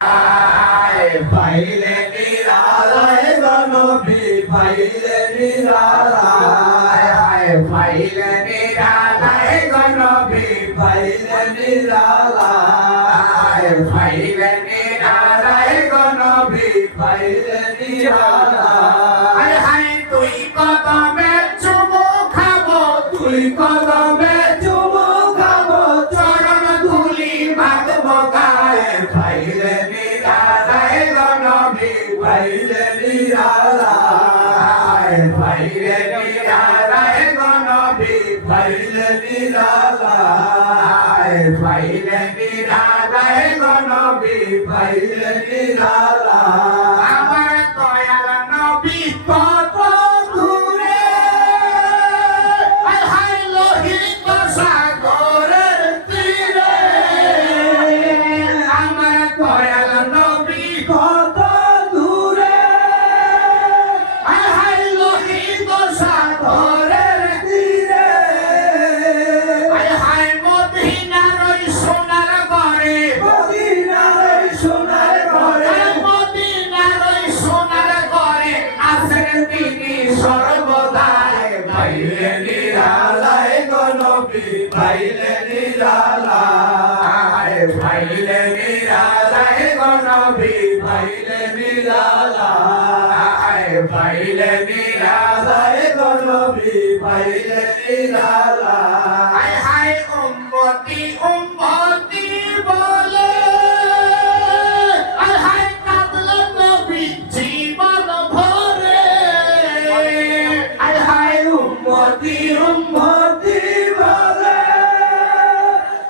পাইলে নিরালায় গনবী পাইলে নিরালায় পাইলে নিরালায় গনবী পাইলে নিরালায় পাইলে নিরালায় গনবী পাইলে নিরালায় হায় তুই কদমে চুমু খাবো তুই কদমে চুমু খাবো চরণ ধুলি মাগবো গায়ে পাইলে নিরালায় গনবী পাইলে নিরালায় পাইলে নিরালায় গনবী পাইলে নিরালায় পাইলে নিরালায় গনবী পাইলে নিরালায় আমার দয়াল নবী কত দূরে হায় লোহিত সাগরের তীরে আমার দয়াল নবী কত দূরে হায় লোহিত সাগরের তীরে হায় মদিনার ওই সোনার ঘরে মদিনার ওই সোনার ঘরে মদিনার ওই সোনার ঘরে আছেন তিনি সর্বদাই পাইলে নিরালায় গনবী পাইলে নিরালায় পাইলে নিরালায় গনবী পাইলে নিরালায় পাইলে নিরালায় গনবী পাইলে নিরালায় হায় উম্মতি উম্মতি বলে হায় কাঁদলেন নবী জীবন ভরে হায় উম্মতি উম্মতি বলে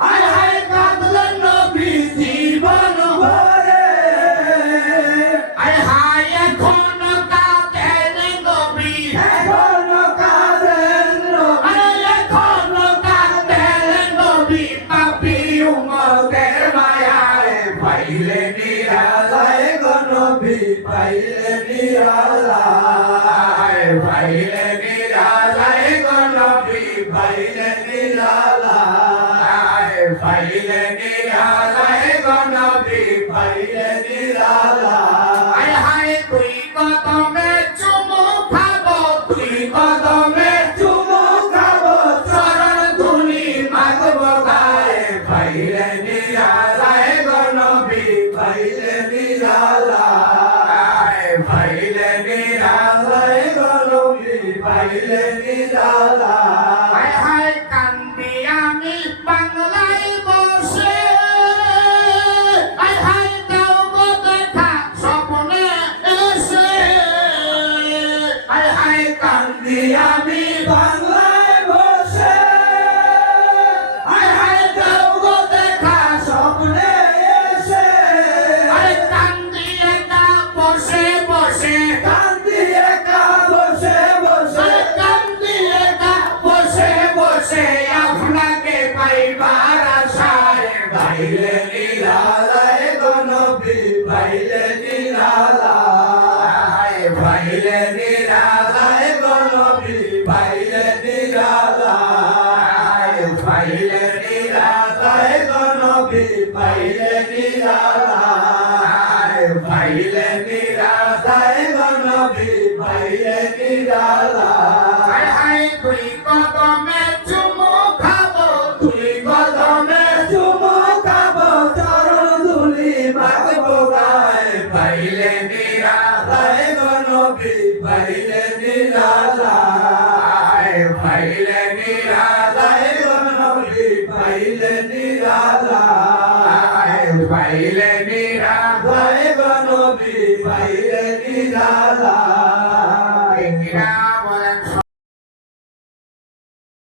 হায় কাঁদলেন নবী জীবন ভরে হায় এখনো কাঁদেন নবী এখনো কাঁদেন নবী এখনো কাঁদেন নবী পাপী উম্মতের মায়ায় পাইলে নিরালায় গনবী পাইলে নিরালায় পাইলে নিরালায় গনবী পাইলে নিরালায় পাইলে নিরালায় গনবী পাইলে নিরালায় হায় তুই কদমে চুমু খাবো তুই কদমে চুমু খাবো চরণ ধুলি মাগবো গায়ে পাইলে নিরালায় গনবী পাইলে নিরালায় পাইলে নিরালায় গনবী পাইলে নিরালায় হায় কান্দি আমি বাংলায় বসে হায় দাও গো দেখা স্বপ্নে এসে হায় কান্দি আমি বাংলায় বসে হায় দাও গো দেখা স্বপ্নে এসে কান্দি একা বসে বসে কান্দি একা বসে বসে কান্দি একা বসে বসে আপনাকে পাইবার আশায় পাইলে নিরালায় গনবী পাইলে নিরালায় পাইলে নিরালায় গনবী পাইলে নিরালায় পাইলে নিরালায় গনবী পাইলে নিরালায় পাইলে নিরালায় গনবী পাইলে নিরালায় হায় তুই কদমে চুমু খাবো তুই কদমে চুমু খাবো চরণ ধুলি মাগবো গায়ে পাইলে নিরালায় গনবী পাইলে নিরালায় পাইলে নিরালায় গনবী পাইলে নিরালায় পাইলে নিরালায় গনবী পাইলে নিরালায়